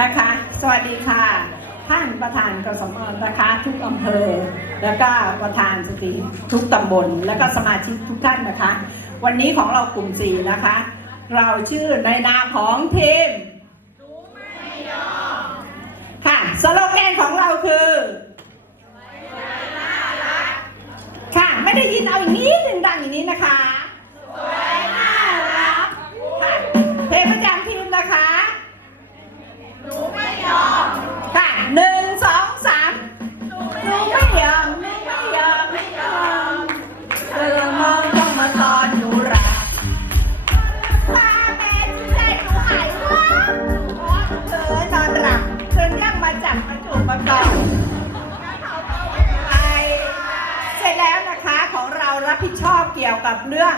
นะคะ สวัสดีค่ะ ท่านประธานกสมนะคะ ทุกอำเภอ แล้วก็ประธานสตรีทุกตำบล แล้วก็สมาชิกทุกท่านนะคะ วันนี้ของเรากลุ่มสี่นะคะ เราชื่อในนามของทีมค่ะสโลแกนของเราคือค่ะ ไม่ได้ยินเอาอย่างนี้หนึ่งดังอย่างนี้นะคะ ไม่ยอมไม่ยอมไม่ยอมเธอมองต้องมาตอนหนูรักมาเป็นใจหนูหายวับเธอนอนหลับเธอยังมาจับมาจูบมากอดไอเสร็จแล้วนะคะของเรารับผิดชอบเกี่ยวกับเรื่อง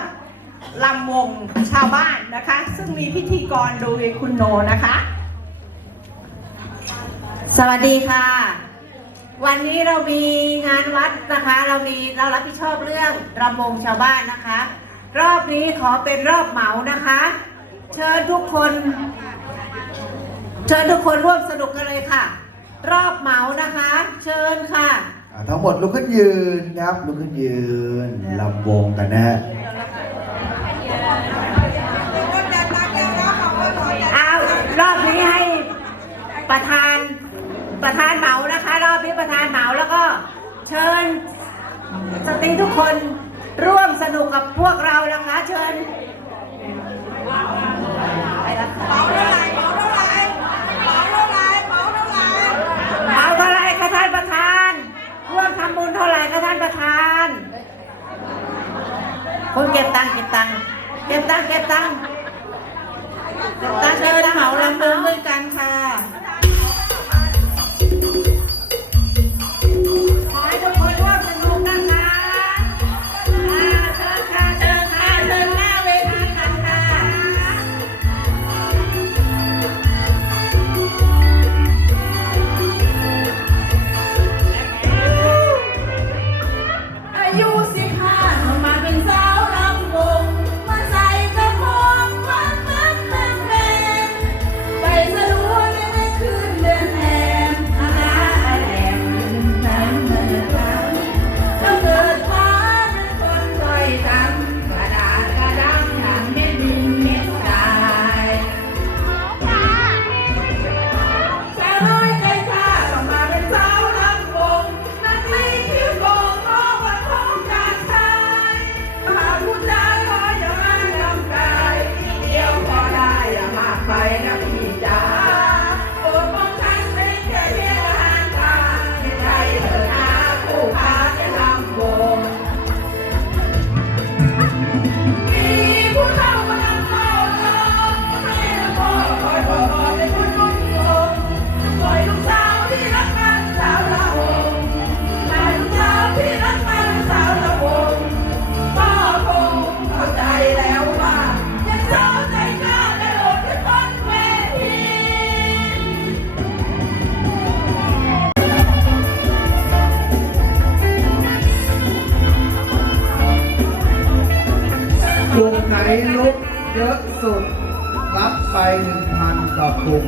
ลำวงชาวบ้านนะคะ ซึ่งมีพิธีกรโดยคุณโนนะคะ สวัสดีค่ะ วันนี้เรามีงานวัดนะคะ เรามีเรารับผิดชอบเรื่องรำวงชาวบ้านนะคะ รอบนี้ขอเป็นรอบเหมานะคะ เชิญทุกคน เชิญทุกคนร่วมสนุกกันเลยค่ะ รอบเหมานะคะ เชิญค่ะ อ่าทั้งหมดลุกขึ้นยืนครับลุกขึ้นยืนลำวงกันนะฮะเอารอบนี้ให้ประธานประธานเหมา เชิญสตรีทุกคนร่วมสนุกกับพวกเรานะคะ เชิญเหมาเท่าไหร่คะท่านประธานร่วมทำบุญเท่าไหร่คะท่านประธานคนเก็บตังค์เก็บตังค์เก็บตังค์เก็บ ยุสิบห้ามาเป็นสาวลำวงมาใส่กระโปรงวันนั้นแม่แม่ไปสลัวในไม่คืนเดือนแหมอาหาแหลมนั้นเมื่อครั้งแล้วเกิดมาเป็นคนรอยดำกระดาษกระดังหนังเม็ดดินเม็ดทรายชาวน้อย เยอะสุด รับไปหนึ่งพันต่อกลุ่ม